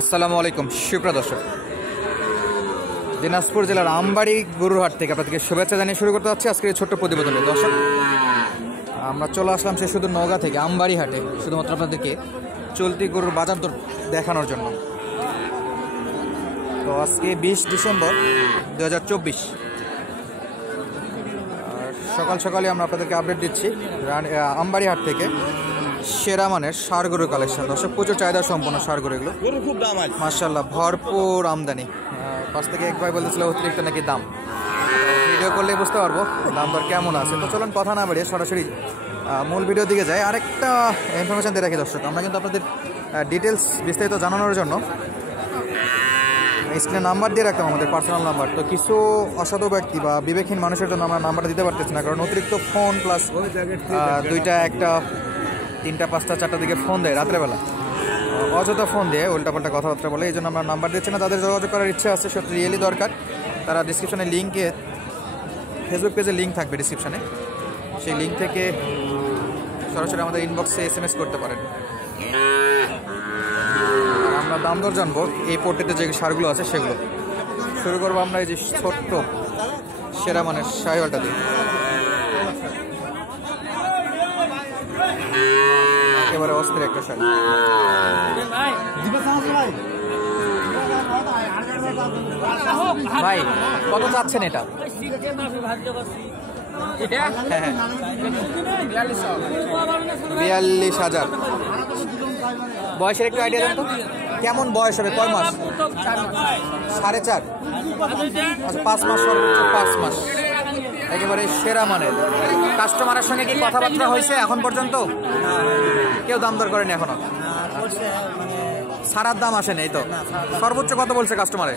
আসসালামু আলাইকুম সুপ্রিয় দর্শক, দিনাজপুর জেলার আমবাড়ি গরুর হাট থেকে আপনাদেরকে শুভেচ্ছা জানিয়ে শুরু করতে যাচ্ছি আজকের ছোট্ট প্রতিবেদনে। দর্শক, আমরা চলে আসলাম সে শুধু নওগাঁ থেকে আমবাড়ি হাটে শুধুমাত্র আপনাদেরকে চলতি গরুর বাজার দর দেখানোর জন্য। তো আজকে 20 ডিসেম্বর 2024, আর সকাল সকালে আমরা আপনাদেরকে আপডেট দিচ্ছি আমবাড়ি হাট থেকে সেরা মানের ষাঁড় গরুর কালেকশন। দর্শক, প্রচুর চাহিদা সম্পন্ন ষাঁড় গরু, এগুলো খুব দাম আছে মাশাআল্লাহ, ভরপুর আমদানি। পাশ থেকে এক ভাই বলেছিল অতিরিক্ত নাকি দাম, ভিডিও করলে বুঝতে পারবো দাম দর কেমন আছে। তো চলুন কথা না বাড়িয়ে সরাসরি মূল ভিডিও দিকে যাই। আরেকটা ইনফরমেশন দিয়ে রাখি দর্শক, আমরা কিন্তু আপনাদের ডিটেলস বিস্তারিত জানানোর জন্য স্ক্রিনে নাম্বার দিয়ে রাখতাম, আমাদের পার্সোনাল নাম্বার। তো কিছু অসাধু ব্যক্তি বা বিবেকহীন মানুষের জন্য আমরা নাম্বারটা দিতে পারতেছি না, কারণ অতিরিক্ত ফোন প্লাস 2টা 1টা 3টা 5টা 4টার দিকে ফোন দেয় রাত্রেবেলা, অযথা ফোন দিয়ে উল্টাপাল্টা কথাবার্তা বলে। এই জন্য আমরা নাম্বার দিচ্ছি না। যাদের যোগাযোগ করার ইচ্ছা আছে, সত্যি রিয়েলি দরকার, তারা ডিসক্রিপশনে লিঙ্কে ফেসবুক পেজে লিঙ্ক থাকবে ডিসক্রিপশানে, সেই লিঙ্ক থেকে সরাসরি আমাদের ইনবক্সে SMS করতে পারেন। আর আমরা দাম দর জানবো এই পোর্টেতে যে সারগুলো আছে সেগুলো। শুরু করবো আমরা এই যে ছোট্ট সেরা মানের শাহিওয়ালটা দিয়ে। একেবারে অস্থির একটা শাড়ি। ভাই কত চাচ্ছেন এটা? হ্যাঁ 42,000। বয়সের একটু আইডিয়া দেন তো, কেমন বয়স হবে? কয় মাস? 4.5, আচ্ছা 5 মাস, সর্বোচ্চ 5 মাস। একেবারে সেরা মানের। কাস্টমারের সঙ্গে কি কথাবার্তা হয়েছে এখন পর্যন্ত? কেউ দাম দর করেনি এখনো? সারার দাম আসেনি এই তো। সর্বোচ্চ কত বলছে কাস্টমারে?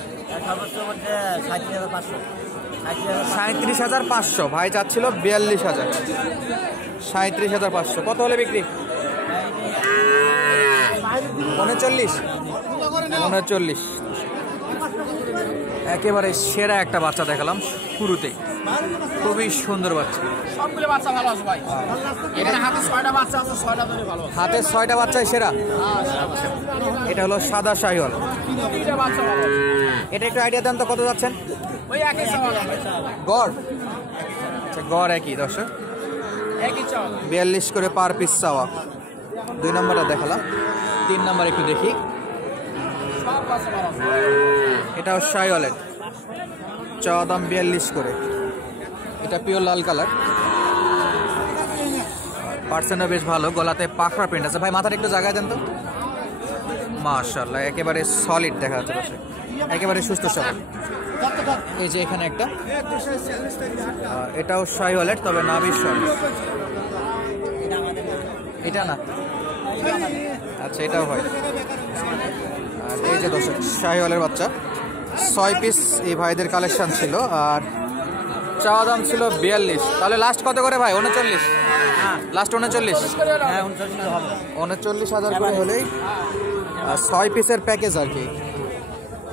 37,500। ভাই চাচ্ছিল 42,000। 37,500। কত হলে বিক্রি? 39। একেবারে সেরা একটা বাচ্চা দেখালাম শুরুতেই, খুবই সুন্দর বাচ্চা। সবগুলো বাচ্চা ভালো আছে ভাই। এখানে হাতে 6টা বাচ্চা আছে, 6টা ধরে ভালো আছে। হাতে 6টা বাচ্চাই সেরা। এটা হলো সাদা শাহিওয়াল। 3টা বাচ্চা ভালো আছে। এটা একটু আইডিয়া দেন তো, কত যাচ্ছেন? ওই একই চাওয়া গড়? আচ্ছা, গড় একই দর্শক, একই চাওয়া। 42 করে পার পিস চাওয়া। 2 নম্বরটা দেখালাম, 3 নম্বর একটু দেখি। সব বাচ্চা ভালো আছে। এটাও শাহিওয়ালের, চাওয়া দাম 42 করে। এটা পিওর লাল কালার, পার্সেন্টও বেশ ভালো, গলাতে পাখরা প্রিন্ট আছে। ভাই মাথার একটু জায়গায় দেন তো। মাশাআল্লাহ, একেবারে সলিড দেখা যাচ্ছে দর্শক, একেবারে সুস্থ সবল। এই যে এখানে একটা, এটাও শাহিওয়ালের, তবে নাভির সঙ্গে। এটা না, আচ্ছা এটাও হয়। আর এই যে দর্শক শাহিওয়ালের বাচ্চা, 6 পিস এই ভাইদের কালেকশন ছিল, আর চাওয়া দাম ছিল 42। তাহলে লাস্ট কত করে ভাই? 39। লাস্ট 39। 39,000 করে হলেই 6 পিসের প্যাকেজ আর কি,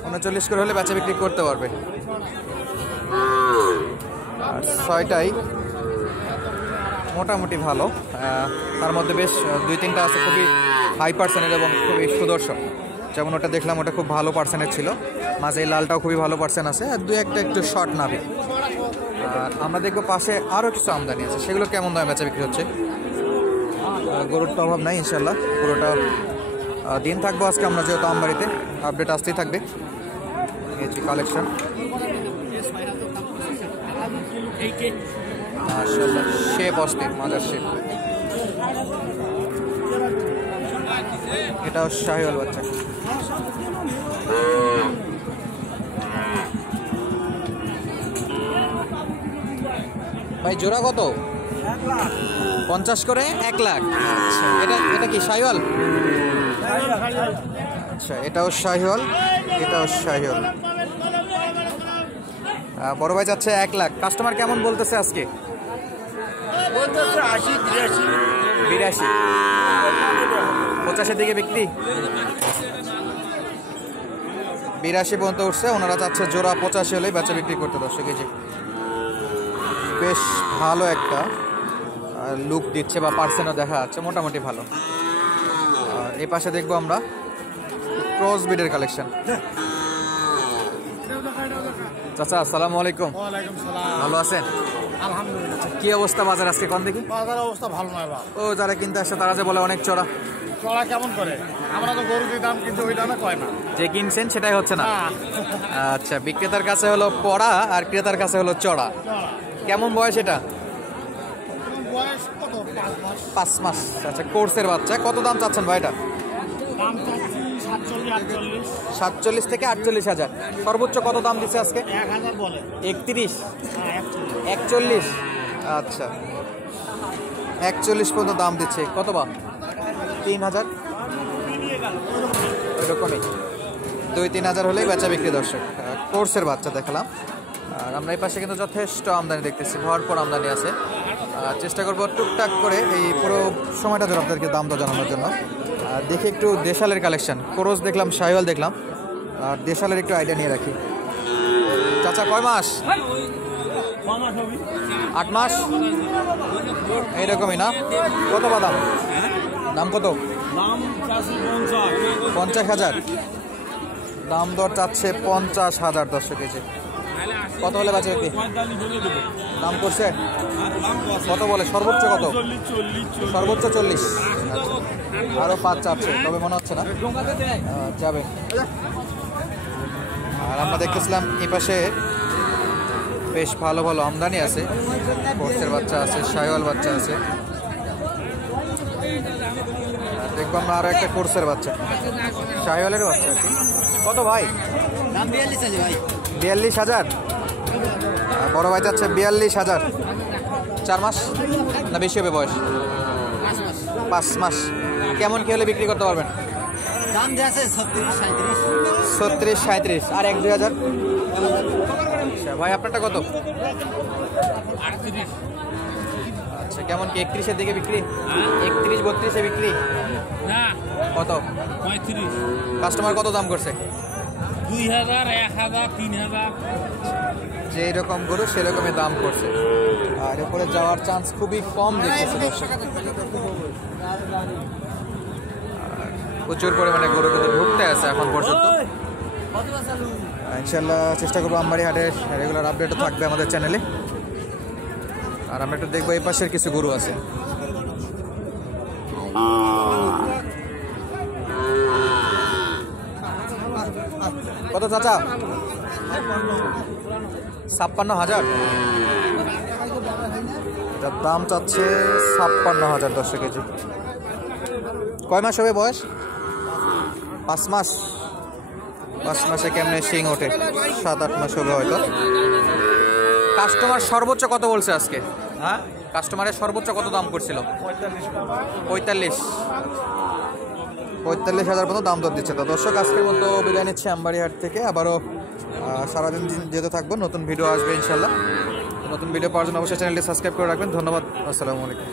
39 করে হলে বেচা বিক্রি করতে পারবে। আর 6টাই মোটামুটি ভালো, তার মধ্যে বেশ 2-3টা আছে খুবই হাই পার্সেন্টের এবং খুবই সুদর্শন। যেমন ওটা দেখলাম, ওটা খুব ভালো পার্সেন্টের ছিল। মাঝে এই লালটাও খুবই ভালো পার্সেন্ট আছে, আর 2-1টা একটু শর্ট নাবে। আর আমরা দেখবো পাশে আরও কিছু আমদানি আছে, সেগুলো কেমন দামে বেচা বিক্রি হচ্ছে। গরুর তো অভাব নাই ইনশাল্লাহ, পুরোটা দিন থাকবো আজকে আমরা, যেহেতু আমবাড়িতে আপডেট আসতেই থাকবে। এই যে কালেকশন মাশাআল্লাহ, শেপ অস্থির, মাজার শেপ। এটাও শাহিওয়াল বাচ্চা। ভাই জোড়া কত? 50 করে 1 লাখ। আচ্ছা, এটা কি শাহিওয়াল? আচ্ছা, এটাও শাহিওয়াল, এটাও শাহিওয়াল। বড় ভাই যাচ্ছে 1 লাখ। কাস্টমার কেমন বলতেছে আজকে? 82। 85 দিকে বিক্রি, 82 পর্যন্ত উঠছে। ওনারা চাচ্ছে জোড়া 85 হলেই বেচা বিক্রি করতে। দর্শক, এই যে বেশ ভালো একটা লুক দিচ্ছে বা পার্সেন্টও দেখা যাচ্ছে মোটামুটি ভালো। আর এই পাশে দেখবো আমরা ক্রস ব্রিডের কালেকশন। চাচা আসসালামু আলাইকুম। ওয়ালাইকুম সালাম। ভালো আছেন? আলহামদুলিল্লাহ। কি অবস্থা বাজার আজকে কোন দেখি? বাজার অবস্থা ভালো নয় বা। ও যারা কিনতে আসছে তারা যে বলে অনেক চড়া। চড়া কেমন করে? আমরা তো গরু দিয়ে দাম কিন্তু ওই দামে কয় না। যে কিনছেন সেটাই হচ্ছে না। আচ্ছা, বিক্রেতার কাছে হলো পড়া আর ক্রেতার কাছে হলো চড়া। কেমন বয়স এটা? বয়স কত? 5 মাস। 5 মাস। আচ্ছা, কোর্সের বাচ্চা। কত দাম চাচ্ছেন ভাই এটা? দাম চাচ্ছি 47 47 থেকে 48,000। সর্বোচ্চ কত দাম দিচ্ছে আজকে? 1000 বলে। 31, হ্যাঁ 41। আচ্ছা, 41 পর্যন্ত দাম দিচ্ছে। কত বা? 3000 এরকমই। 2-3 হাজার হলেই বেচা বিক্রি। দর্শক, কোর্সের বাচ্চা দেখালাম। আর আমরা এই পাশে কিন্তু যথেষ্ট আমদানি দেখতেছি, ভরপুর আমদানি আছে। চেষ্টা করবো টুকটাক করে এই পুরো সময়টা ধরে আপনাদেরকে দাম দর জানানোর জন্য। দেখি একটু দেশালের কালেকশন। কোরস দেখলাম, শাহিওয়াল দেখলাম, আর দেশালের একটু আইডিয়া নিয়ে রাখি। চাচা কয় মাস? 8 মাস এইরকমই না? কত বা দাম? দাম কত? 50,000 দাম দর চাচ্ছে। 50,000 দর্শক। কেজি কত হলে বাঁচে বিক্রি? দাম করছে কত বলে? সর্বোচ্চ কত? সর্বোচ্চ 40। আরো 5 চাচ্ছে, তবে মনে হচ্ছে না যাবে। আর আমরা দেখতেছিলাম এই পাশে বেশ ভালো ভালো আমদানি আছে। কোর্সের বাচ্চা আছে, শাহিওয়াল বাচ্চা আছে। দেখবো আমরা আরো একটা কোর্সের বাচ্চা, শাহিওয়ালের বাচ্চা। কত ভাই? দাম 42 ভাই। 42,000। বড় ভাই যাচ্ছে 42,000। 4 মাস না বেশি হবে বয়স? 5 মাস। কেমন কি হলে বিক্রি করতে পারবেন? দাম দেয়া আছে 36 37। 36 37 আর 1-2 হাজার। আচ্ছা ভাই, আপনারটা কত? 38। আচ্ছা, কেমন কি 31-এর দিকে বিক্রি? 31-32-এ বিক্রি? না কত? 35। কাস্টমার কত দাম করছে? 2000 1000 3000। যে এরকম গরু সেরকমই দাম করছে। আর এরপরে যাওয়ার চান্স খুবই কম দেখতেছে দর্শক। প্রচুর পরিমাণে গরু কিন্তু ঢুকতে আছে এখন পর্যন্ত। ইনশাল্লাহ চেষ্টা করবো আমবাড়ি হাটের রেগুলার আপডেটও থাকবে আমাদের চ্যানেলে। আর আমরা একটু দেখবো এই পাশের কিছু গরু আছে। কত চাচা? 56,000। এটার দাম চাচ্ছে 56,000 দর্শক। কেজি কয় মাস হবে বয়স? 5 মাস। 5 মাসে কেমনে শিং ওঠে? 7-8 মাস হবে হয়তো। কাস্টমার সর্বোচ্চ কত বলছে আজকে? হ্যাঁ, কাস্টমারের সর্বোচ্চ কত দাম করছিল? 45,000 পর্যন্ত দাম দর দিচ্ছে। তো দর্শক, আজকের মতো বিদায় নিচ্ছে আমবাড়ি হাট থেকে। আবারও সারাদিন যেতে থাকবো, নতুন ভিডিও আসবে ইনশাল্লাহ। নতুন ভিডিও পাওয়ার জন্য অবশ্যই চ্যানেলটি সাবস্ক্রাইব করে রাখবেন। ধন্যবাদ। আসসালামু আলাইকুম।